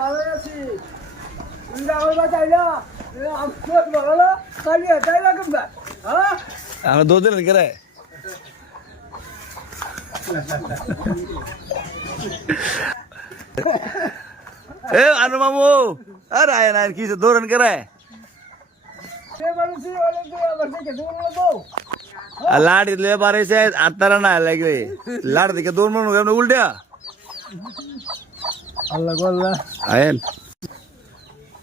ভালো আছি। তুমি আমার বাড়ি আইলা, আমি ভালো কালি তাইলা কেমন? হ্যাঁ? আমরা 2 দিন করে এ আনু মামু আরে আয় না কি দৌড়ন করে সে বলছি ওরে তো আবার থেকে দূর লাগবো। লাড়ি লে বারে সে আতারা না লাগে লাড় দিকে দৌড় মন কেমন উল্টা আল্লাহ আল্লাহ আয়েন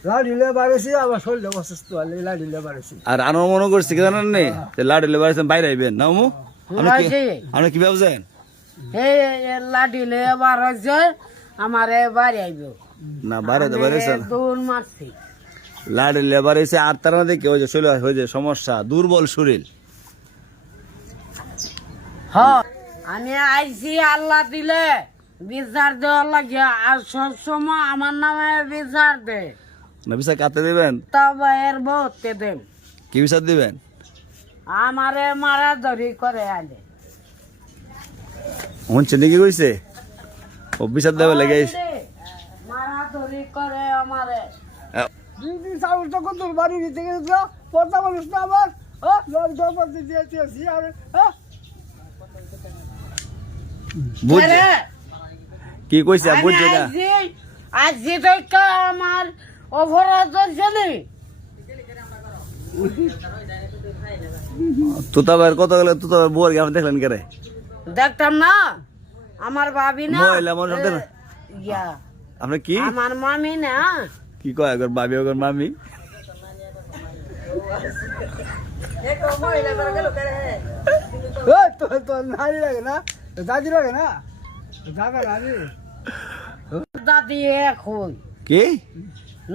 লাড়িলে বাড়েছি আবার শরীরে অসুস্থ হলে লাড়িলে বাড়েছি। আর আনো মনে করছি কি জানেন নি যে লাড়ি লে বারে বাইরে আইবেন না মামু আপনি কি ভাবছেন এই লাডিলে এবার হচ্ছে আমারে বাড়ি আইব না বারে তো বারে দৌড় মারছি লাড়ি লে বারে সে আতারা না দেখে ওই যে শরীর হয়ে যে সমস্যা দুর্বল শরীর হ আমি আইছি আল্লাহ দিলে বিচার দেওয়ার লাগে আর সবসময় আমার নামে বিচার দে না বিচার কাটতে দিবেন তবে এর বহুতে দেন কি বিচার দিবেন আমারে মারা ধরি করে আলে শুনছেন নাকি কইছে ও বিচার দেবে লেগে মারা ধরি করে আমারে দিন চাউল তো কত বাড়ি দিতে গেছে পড়তা মানুষ না আমার লোক দরবার দিয়েছি আর বুঝছে কি কইছে বুঝছে না আজকে তো আমার অপরাধ হচ্ছে নি তুতাবার কত গেলে তুতাবার বোর গ্রামে দেখলেন কে রে দেখতাম না আমার ভাবি না মহিলা মানুষ দেখেন ইয়া আপনি কি আমার মামি না কি কয় একবার ভাবি একবার মামি তো তো নারী লাগে না দাদি লাগে না দাদা নানি দাদি এক হই কি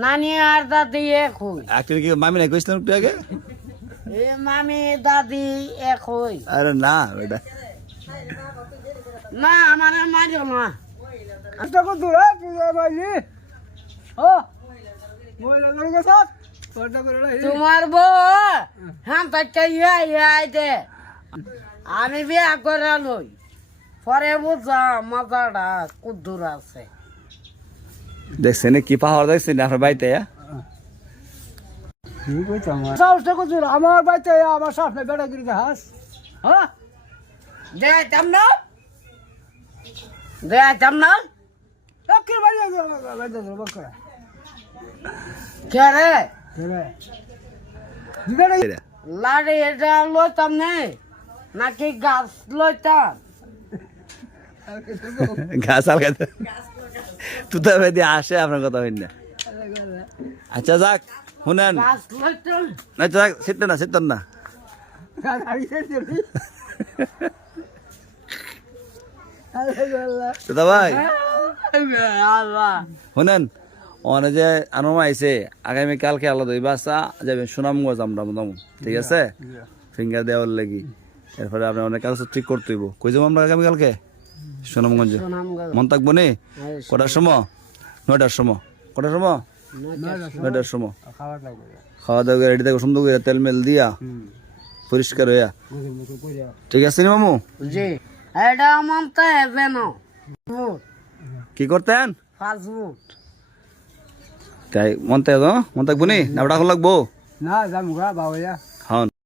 নানি আর দাদি এক হই actually কি মামি নাই কইছিলাম একটু আগে এ মামি দাদি এক হই আরে না বেটা না আমার মারিও না আচ্ছা কত রে তুই বাইলি ও মহিলা লোক আছে পর্দা করে লাই তোমার বউ হ্যাঁ তাকে ইয়া দে আমি বিয়া করে লই পরে বুঝা মাথাটা কুদ্দুর আছে দেখছেন কি পাহাড় দেখছেন আপনার বাড়িতে ঠিক আছে সাহসটা কত আমার বাড়িতে আমার সামনে বেড়াগিরি হাস হ্যাঁ দেখাইতাম না দেখাইতাম না কে বাড়ি বেড়া বকরা কে রে বেড়া লাড়ি এটা লইতাম নে নাকি গাছ লইতাম ঘাস আলগাতে তুতা বেদি আসে আপনার কথা হইন না আচ্ছা যাক শুনেন গাছ লইতাম না যাক সিটতেন না তুতা ভাই আল্লাহ শুনেন ওখানে যে আনমা আইছে আগামী কালকে আলাদা বাসা যাবেন সুনামগঞ্জ আমরা মোটামুটি ঠিক আছে ফিঙ্গার দেওয়ার লাগি এরপরে আপনার অনেক কাজ ঠিক করতে হইব কই যাবো আমরা আগামী কালকে সুনামগঞ্জে মন থাকবো নি কটার সময় 9টার সময় কটার সময় 9টার সময় খাওয়া দাওয়া রেডি থাকো সুন্দর করে তেল মেল দিয়া পরিষ্কার হইয়া ঠিক আছে নি মামু জি এটা আমার তো হবে না কি করতেন ফাস্টফুড তাই মন থাকবো নি না ওটা লাগবো না যাম গা বাবা হ্যাঁ